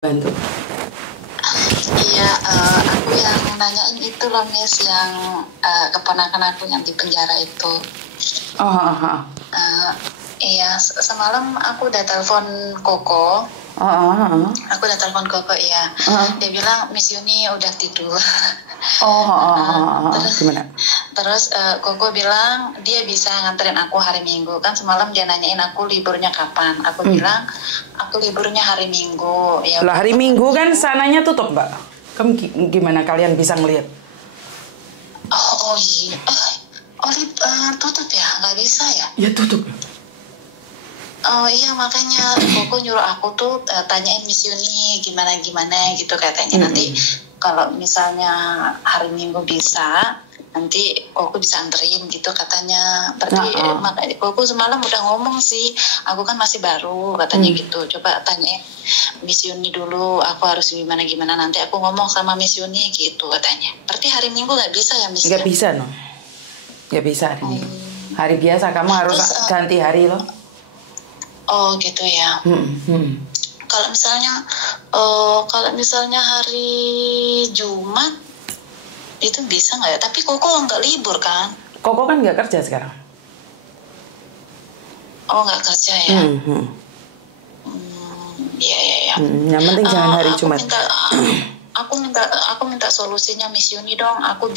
Bantu. Iya, aku yang nanyain itu loh Miss, yang keponakan aku yang di penjara itu. Oh. Uh, iya, semalam aku udah telepon Koko. Aku udah telepon Koko, iya. Dia bilang Miss Yuni udah tidur. Terus, Gimana? terus Koko bilang dia bisa nganterin aku hari Minggu. Kan semalam dia nanyain aku liburnya kapan. Aku bilang aku liburnya hari Minggu. Ya, lah hari Minggu kan sananya tutup, Mbak. Kamu gimana kalian bisa ngelihat? Oh iya. Tutup ya? Nggak bisa ya? Ya tutup. Oh iya, makanya Koko nyuruh aku tuh tanyain Miss Yuni gimana gitu katanya. Nanti kalau misalnya hari Minggu bisa, nanti Koko bisa anterin gitu katanya. Berarti makanya Koko semalam udah ngomong sih, aku kan masih baru katanya gitu. Coba tanyain Miss Yuni dulu, aku harus gimana nanti aku ngomong sama Miss Yuni gitu katanya. Berarti hari Minggu nggak bisa ya Miss? Nggak bisa, no. Nggak bisa hari Minggu. Hari biasa kamu harus ganti hari loh. Oh gitu ya. Kalau misalnya hari Jumat itu bisa nggak ya? Tapi Koko nggak libur kan? Koko kan nggak kerja sekarang. Oh nggak kerja ya? Iya. Yang penting jangan hari Jumat. Aku minta solusinya Miss Yuni dong. Aku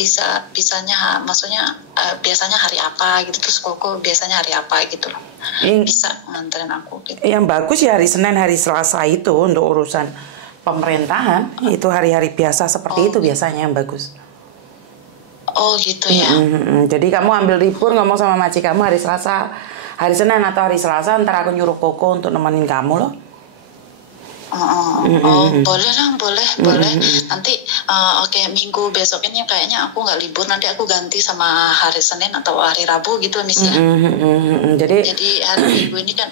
maksudnya biasanya hari apa gitu, terus Koko biasanya hari apa gitu loh. Bisa nganterin aku gitu. Yang bagus ya hari Senin, hari Selasa itu untuk urusan pemerintahan. Itu hari-hari biasa seperti itu biasanya yang bagus. Oh gitu ya. Jadi kamu ambil libur, ngomong sama maci kamu hari Selasa, hari Senin atau hari Selasa, ntar aku nyuruh Koko untuk nemenin kamu loh. Boleh lah, boleh. Nanti oke, Minggu besok ini kayaknya aku nggak libur, nanti aku ganti sama hari Senin atau hari Rabu gitu Miss ya. Jadi hari Minggu ini kan.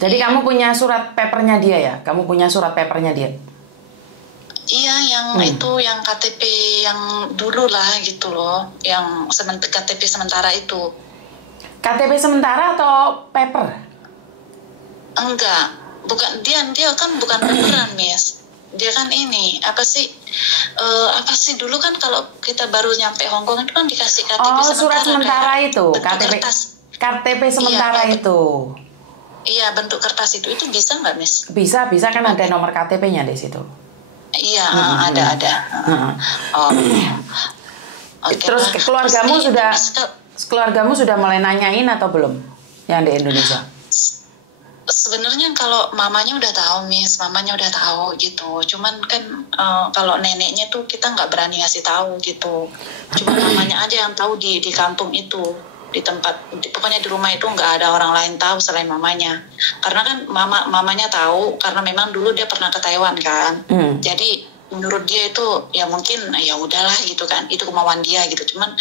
Jadi kamu punya surat papernya dia ya? Kamu punya surat papernya dia? Iya, yang itu yang KTP yang dulu lah gitu loh, yang KTP sementara itu. KTP sementara atau paper? Enggak. Dia kan bukan beneran Miss. Dia kan ini apa sih dulu kan kalau kita baru nyampe Hong Kong itu kan dikasih KTP sementara. Surat sementara itu KTP sementara iya, itu. Iya, bentuk kertas itu bisa nggak Miss? Bisa kan ada nomor KTP-nya di situ. Iya, ada. Terus keluargamu sudah mulai nanyain atau belum yang di Indonesia? Sebenarnya kalau mamanya udah tahu Miss, mamanya udah tahu gitu. Cuman kan kalau neneknya tuh kita nggak berani ngasih tahu gitu. Cuma mamanya aja yang tahu di kampung itu, pokoknya di rumah itu nggak ada orang lain tahu selain mamanya. Karena kan mamanya tahu karena memang dulu dia pernah ke Taiwan kan. Jadi menurut dia itu ya mungkin ya udahlah gitu kan, itu kemauan dia gitu. Cuman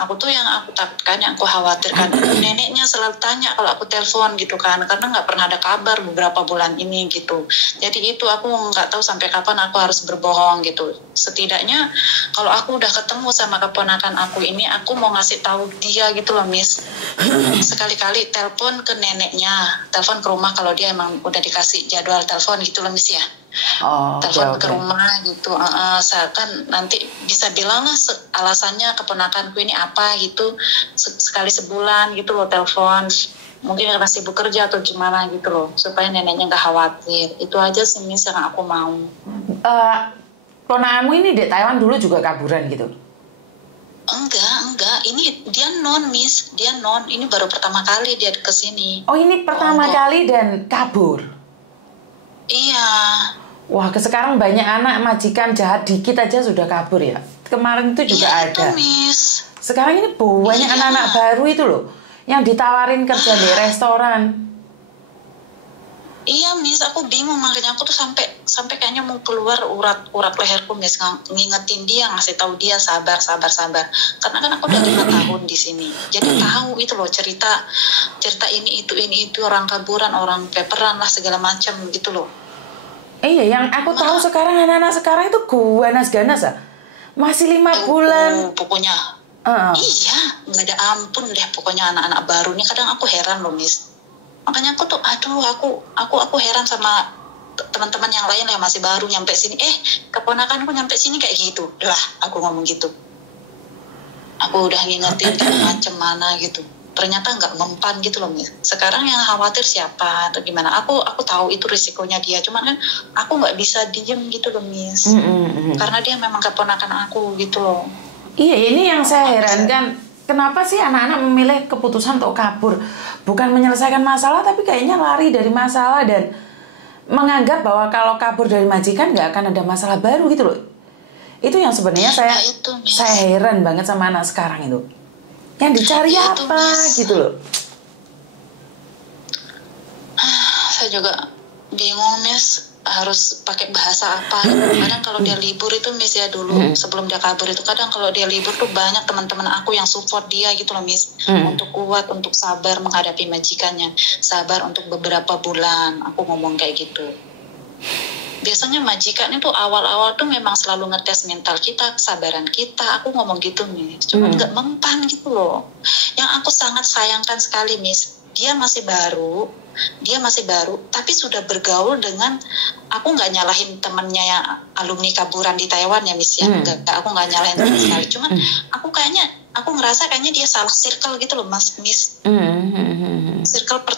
aku tuh yang aku takutkan, yang aku khawatirkan neneknya selalu tanya kalau aku telepon gitu kan, karena nggak pernah ada kabar beberapa bulan ini gitu. Jadi itu aku nggak tahu sampai kapan aku harus berbohong gitu. Setidaknya kalau aku udah ketemu sama keponakan aku ini, aku mau ngasih tahu dia gitu loh Miss. Sekali-kali telepon ke neneknya, telepon ke rumah kalau dia emang udah dikasih jadwal telepon gitu loh Miss ya. Telepon ke rumah gitu, kan nanti bisa bilang lah alasannya keponakanku ini apa gitu, sekali sebulan gitu loh telepon, mungkin karena sibuk kerja atau gimana gitu loh, supaya neneknya nggak khawatir. Itu aja sih Miss yang aku mau. Ponakanmu ini di Taiwan dulu juga kaburan gitu? Enggak, ini dia non Miss, ini baru pertama kali dia kesini. Oh ini pertama kali dan kabur? Iya. Wah, sekarang banyak anak majikan jahat dikit aja sudah kabur ya. Kemarin itu juga ada. Itu, Miss. Sekarang ini banyak anak-anak baru itu loh, yang ditawarin kerja di restoran. Iya Miss, aku bingung, makanya aku tuh sampai kayaknya mau keluar urat leherku Miss, ngingetin dia, ngasih tahu dia sabar. Karena kan aku udah 5 tahun di sini, jadi tahu itu loh cerita ini itu orang kaburan, orang peperan lah segala macam gitu loh. Iya, yang aku tahu sekarang anak-anak sekarang itu ganas ya. Masih 5 bulan. Pokoknya. Iya, nggak ada ampun deh pokoknya anak-anak baru ini. Kadang aku heran loh Miss. Makanya aku tuh aku heran sama teman-teman yang lain yang masih baru nyampe sini, keponakanku nyampe sini kayak gitu lah, aku ngomong gitu. Aku udah ngingetin kayak macam mana gitu, ternyata nggak mempan gitu loh Miss. Sekarang yang khawatir siapa atau gimana, aku tahu itu risikonya dia, cuman kan aku nggak bisa diem gitu loh Miss. Karena dia memang keponakan aku gitu loh. Iya, ini yang saya herankan. Kenapa sih anak-anak memilih keputusan untuk kabur? Bukan menyelesaikan masalah, tapi kayaknya lari dari masalah dan menganggap bahwa kalau kabur dari majikan nggak akan ada masalah baru gitu loh. Itu yang sebenarnya saya heran banget sama anak sekarang itu. Yang dicari apa gitu loh. Saya juga bingung Miss, harus pakai bahasa apa. Kadang kalau dia libur itu Miss ya dulu sebelum dia kabur itu, kadang kalau dia libur tuh banyak teman-teman aku yang support dia gitu loh Miss, untuk kuat, untuk sabar menghadapi majikannya, sabar untuk beberapa bulan. Aku ngomong kayak gitu. Biasanya majikan itu awal-awal tuh memang selalu ngetes mental kita, kesabaran kita. Aku ngomong gitu Miss, cuman nggak mempan gitu loh. Yang aku sangat sayangkan sekali Miss, dia masih baru, tapi sudah bergaul dengan, aku nggak nyalahin temennya yang alumni kaburan di Taiwan ya Miss ya, aku nggak nyalahin sama sekali, cuman aku ngerasa kayaknya dia salah circle gitu loh Miss. Circle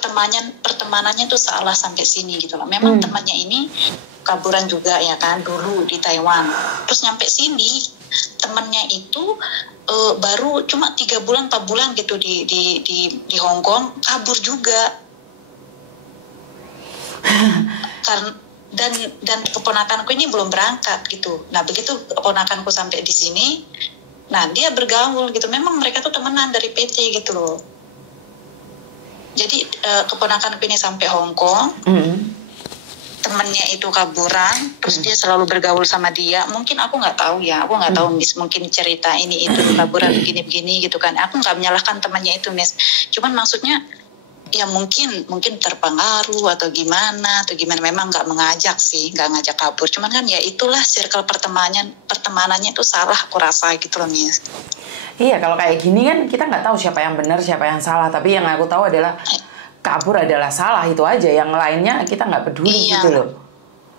pertemanannya tuh salah sampai sini gitu loh. Memang temannya ini kaburan juga ya kan dulu di Taiwan, terus nyampe sini temennya itu baru cuma 3 bulan 4 bulan gitu di Hong Kong, kabur juga. dan keponakanku ini belum berangkat gitu. Nah begitu keponakanku sampai di sini, nah dia bergaul gitu. Memang mereka tuh temenan dari PT gitu loh. Jadi keponakanku ini sampai Hong Kong, temennya itu kaburan, terus dia selalu bergaul sama dia. Mungkin aku nggak tahu ya, aku nggak tahu Miss, mungkin cerita ini itu kaburan begini-begini gitu kan. Aku nggak menyalahkan temannya itu Miss, cuman maksudnya ya mungkin terpengaruh atau gimana memang nggak ngajak kabur, cuman kan ya itulah circle pertemanannya itu salah, aku rasa gitu loh Miss. Iya, kalau kayak gini kan kita nggak tahu siapa yang benar siapa yang salah, tapi yang aku tahu adalah kabur adalah salah, itu aja. Yang lainnya kita nggak peduli gitu loh.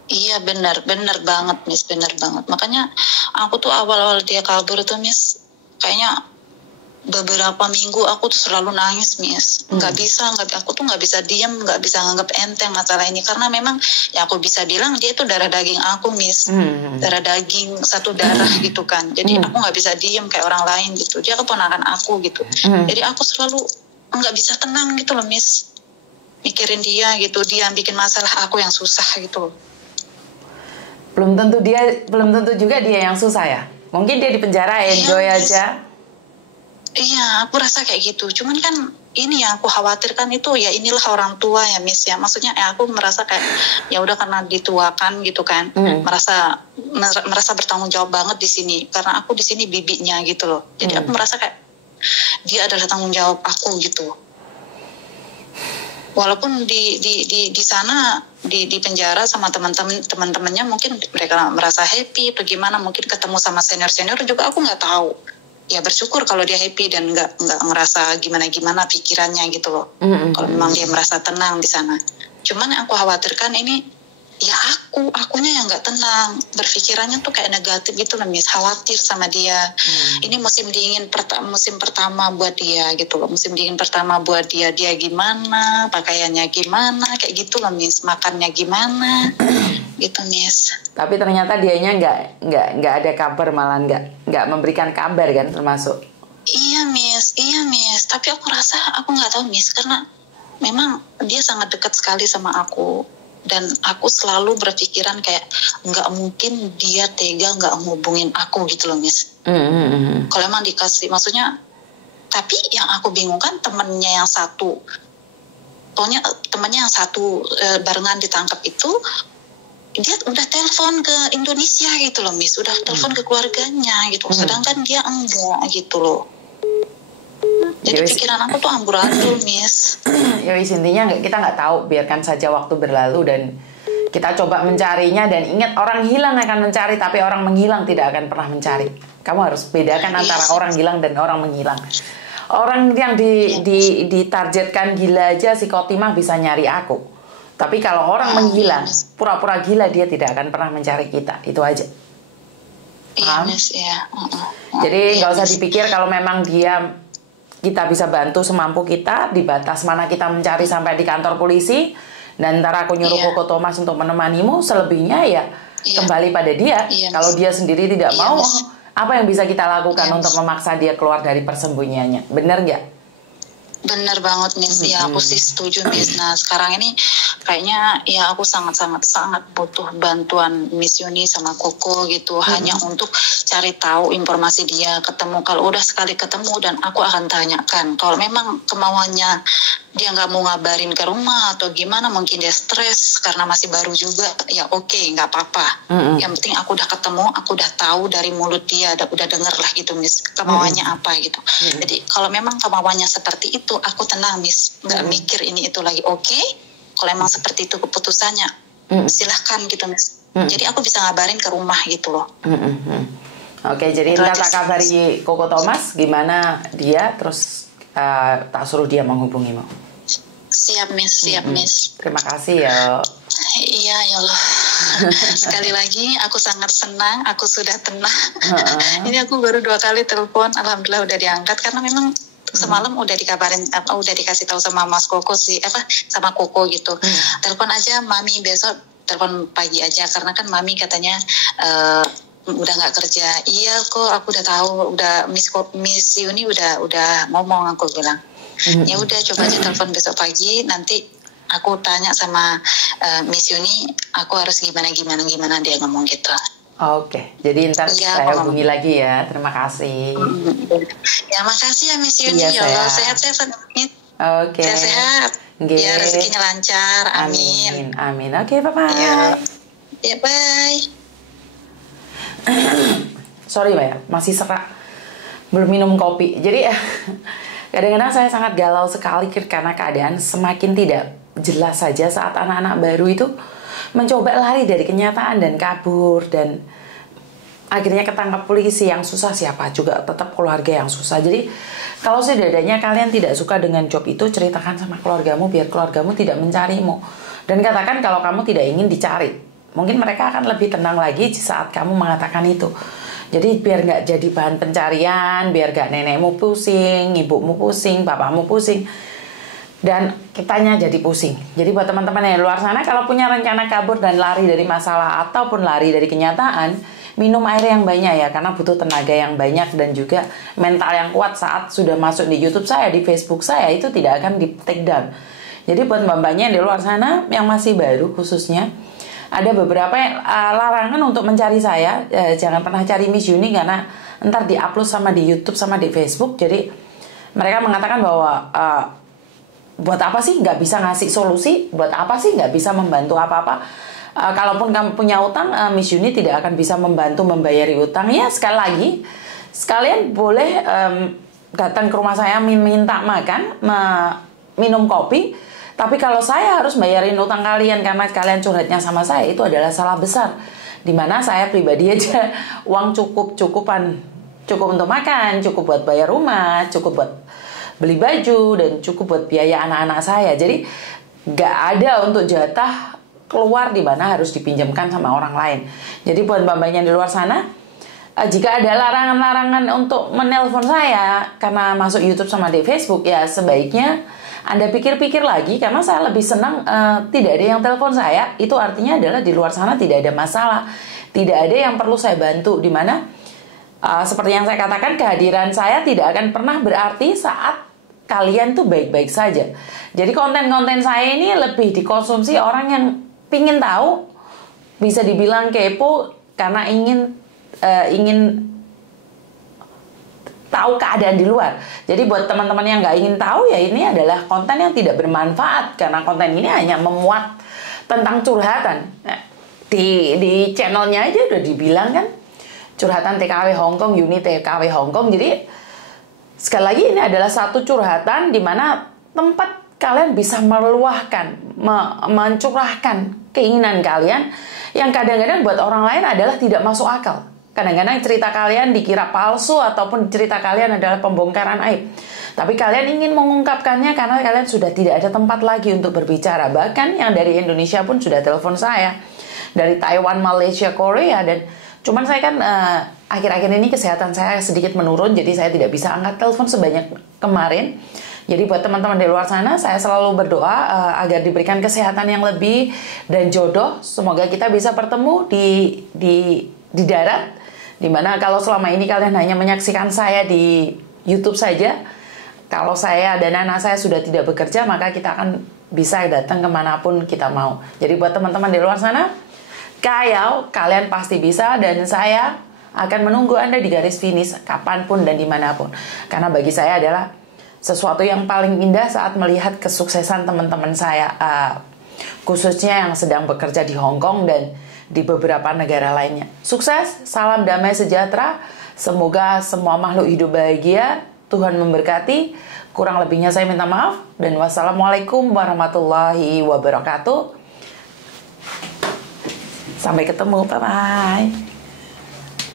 Iya benar banget Miss, benar banget. Makanya aku tuh awal-awal dia kabur tuh Miss, kayaknya beberapa minggu aku tuh selalu nangis Miss. Aku tuh nggak bisa diam, nggak bisa nganggap enteng masalah ini, karena memang ya aku bisa bilang dia itu darah daging aku Miss, darah daging satu darah gitu kan. Jadi aku nggak bisa diam kayak orang lain gitu. Dia keponakan aku gitu. Jadi aku selalu nggak bisa tenang gitu loh Miss, mikirin dia gitu. Dia bikin masalah, aku yang susah gitu. Belum tentu juga dia yang susah ya. Mungkin dia di penjara enjoy aja. Iya, aku rasa kayak gitu. Cuman kan ini yang aku khawatirkan itu ya inilah orang tua ya Miss ya. Maksudnya aku merasa kayak ya udah karena dituakan gitu kan, merasa bertanggung jawab banget di sini, karena aku di sini bibinya gitu loh. Jadi aku merasa kayak dia adalah tanggung jawab aku gitu. Walaupun di sana di penjara sama teman-temannya mungkin mereka merasa happy atau gimana, mungkin ketemu sama senior juga aku nggak tahu. Ya bersyukur kalau dia happy dan nggak ngerasa gimana pikirannya gitu loh. Kalau memang dia merasa tenang di sana. Cuman yang aku khawatirkan ini ya akunya yang nggak tenang, berpikirannya tuh kayak negatif gitu loh Miss, khawatir sama dia. Ini musim pertama buat dia gitu loh, musim dingin pertama buat dia gimana, pakaiannya gimana, kayak gitu loh Miss, makannya gimana gitu Miss. Tapi ternyata dianya nggak ada kabar, malah nggak memberikan kabar kan termasuk. Iya Miss, tapi aku rasa aku nggak tahu Miss, karena memang dia sangat dekat sekali sama aku. Dan aku selalu berpikiran kayak nggak mungkin dia tega nggak ngubungin aku gitu loh Miss. Kalau emang dikasih, maksudnya, tapi yang aku bingung kan temennya yang satu barengan ditangkap itu, dia udah telepon ke Indonesia gitu loh Miss, udah telepon ke keluarganya gitu, sedangkan dia enggak gitu loh. Jadi pikiran aku tuh amburadul Miss. Ya wis, intinya kita nggak tahu, biarkan saja waktu berlalu dan kita coba mencarinya. Dan ingat, orang hilang akan mencari, tapi orang menghilang tidak akan pernah mencari. Kamu harus bedakan antara orang hilang dan orang menghilang. Orang yang ditargetkan gila aja si Kotimah bisa nyari aku. Tapi kalau orang menghilang, pura-pura gila, dia tidak akan pernah mencari kita. Itu aja. Iya, Miss, iya. Jadi nggak usah dipikir kalau memang kita bisa bantu semampu kita, di batas mana kita mencari sampai di kantor polisi, dan ntar aku nyuruh Koko Thomas untuk menemanimu, selebihnya ya kembali pada dia. Kalau dia sendiri tidak mau, apa yang bisa kita lakukan untuk memaksa dia keluar dari persembunyiannya? Bener nggak? Bener banget, Miss. Ya, aku sih setuju, Miss. Nah, sekarang ini kayaknya ya aku sangat butuh bantuan Miss Yuni sama Koko gitu. Hanya untuk cari tahu informasi dia, ketemu. Kalau udah sekali ketemu, dan aku akan tanyakan. Kalau memang kemauannya dia nggak mau ngabarin ke rumah atau gimana, mungkin dia stres karena masih baru juga, ya oke, nggak apa-apa. Yang penting aku udah ketemu, aku udah tahu dari mulut dia, udah denger lah gitu, Miss, kemauannya apa gitu. Jadi kalau memang kemauannya seperti itu, aku tenang, Miss, nggak mikir ini itu lagi. Oke, kalau emang seperti itu keputusannya, silahkan gitu, Miss. Jadi aku bisa ngabarin ke rumah gitu loh. Oke, jadi ntar tak kabari Koko Thomas gimana dia, terus tak suruh dia menghubungimu. Siap, Miss, siap, Miss. Terima kasih ya. Iya, ya Allah. Sekali lagi aku sangat senang, aku sudah tenang. Ini aku baru 2 kali telepon, alhamdulillah udah diangkat, karena memang semalam udah dikabarin, udah dikasih tahu sama Mas Koko sih, sama Koko gitu. Telepon aja Mami besok, telepon pagi aja, karena kan Mami katanya udah nggak kerja. Iya kok, aku udah tahu, udah Miss Yuni udah ngomong, aku bilang. Ya udah, coba aja telepon besok pagi, nanti aku tanya sama Miss Yuni, aku harus gimana dia ngomong gitu. Oke, jadi ntar saya hubungi lagi ya. Terima kasih. Ya, makasih ya Miss Yuni. Ya Allah, sehat-sehat. Oke. Sehat-sehat. Ya, rezekinya lancar. Amin. Amin. Oke, bye-bye. Ya, bye. Sorry Mbak ya, masih serak, belum minum kopi. Jadi kadang-kadang saya sangat galau sekali karena keadaan semakin tidak jelas saja saat anak-anak baru itu mencoba lari dari kenyataan dan kabur, dan akhirnya ketangkap polisi. Yang susah siapa? Juga tetap keluarga yang susah. Jadi kalau setidaknya kalian tidak suka dengan job itu, ceritakan sama keluargamu biar keluargamu tidak mencarimu, dan katakan kalau kamu tidak ingin dicari. Mungkin mereka akan lebih tenang lagi saat kamu mengatakan itu. Jadi biar nggak jadi bahan pencarian, biar nggak nenekmu pusing, ibumu pusing, bapakmu pusing, dan kitanya jadi pusing. Jadi buat teman-teman yang di luar sana, kalau punya rencana kabur dan lari dari masalah ataupun lari dari kenyataan, minum air yang banyak ya, karena butuh tenaga yang banyak dan juga mental yang kuat saat sudah masuk di YouTube saya, di Facebook saya, itu tidak akan di take down. Jadi buat mbak-mbaknya yang di luar sana yang masih baru khususnya, ada beberapa larangan untuk mencari saya. Jangan pernah cari Miss Yuni karena ntar di-upload sama di YouTube sama di Facebook. Jadi mereka mengatakan bahwa buat apa sih nggak bisa ngasih solusi, buat apa sih nggak bisa membantu apa-apa. Kalaupun kamu punya utang, Miss Yuni tidak akan bisa membantu membayari utang. Ya, sekali lagi, sekalian boleh datang ke rumah saya minta makan, minum kopi. Tapi kalau saya harus bayarin utang kalian karena kalian curhatnya sama saya, itu adalah salah besar. Dimana saya pribadi aja uang cukup untuk makan, cukup buat bayar rumah, cukup buat beli baju, dan cukup buat biaya anak-anak saya. Jadi nggak ada untuk jatah keluar di mana harus dipinjamkan sama orang lain. Jadi buat mbak-mbaknya di luar sana, jika ada larangan-larangan untuk menelpon saya karena masuk YouTube sama di Facebook, ya sebaiknya Anda pikir-pikir lagi, karena saya lebih senang tidak ada yang telepon saya. Itu artinya adalah di luar sana tidak ada masalah, tidak ada yang perlu saya bantu. Dimana seperti yang saya katakan, kehadiran saya tidak akan pernah berarti saat kalian tuh baik-baik saja. Jadi konten-konten saya ini lebih dikonsumsi orang yang pingin tahu, bisa dibilang kepo, karena ingin tahu keadaan di luar. Jadi buat teman-teman yang nggak ingin tahu, ya ini adalah konten yang tidak bermanfaat, karena konten ini hanya memuat tentang curhatan. Di channelnya aja udah dibilang kan, curhatan TKW Hongkong, Yuni TKW Hongkong. Jadi sekali lagi ini adalah satu curhatan di mana tempat kalian bisa meluahkan, mencurahkan keinginan kalian yang kadang-kadang buat orang lain adalah tidak masuk akal. kadang-kadang cerita kalian dikira palsu ataupun cerita kalian adalah pembongkaran aib. Tapi kalian ingin mengungkapkannya karena kalian sudah tidak ada tempat lagi untuk berbicara. Bahkan yang dari Indonesia pun sudah telepon saya, dari Taiwan, Malaysia, Korea, dan cuman saya kan akhir-akhir ini kesehatan saya sedikit menurun, jadi saya tidak bisa angkat telepon sebanyak kemarin. Jadi buat teman-teman di luar sana, saya selalu berdoa agar diberikan kesehatan yang lebih dan jodoh. Semoga kita bisa bertemu di darat, dimana kalau selama ini kalian hanya menyaksikan saya di YouTube saja. Kalau saya dan anak saya sudah tidak bekerja, maka kita akan bisa datang kemanapun kita mau. Jadi buat teman-teman di luar sana, kalian pasti bisa, dan saya akan menunggu Anda di garis finish kapanpun dan dimanapun. Karena bagi saya adalah sesuatu yang paling indah saat melihat kesuksesan teman-teman saya, khususnya yang sedang bekerja di Hong Kong dan di beberapa negara lainnya. Sukses, salam damai sejahtera, semoga semua makhluk hidup bahagia, Tuhan memberkati. Kurang lebihnya saya minta maaf, dan wassalamualaikum warahmatullahi wabarakatuh. Sampai ketemu, bye-bye.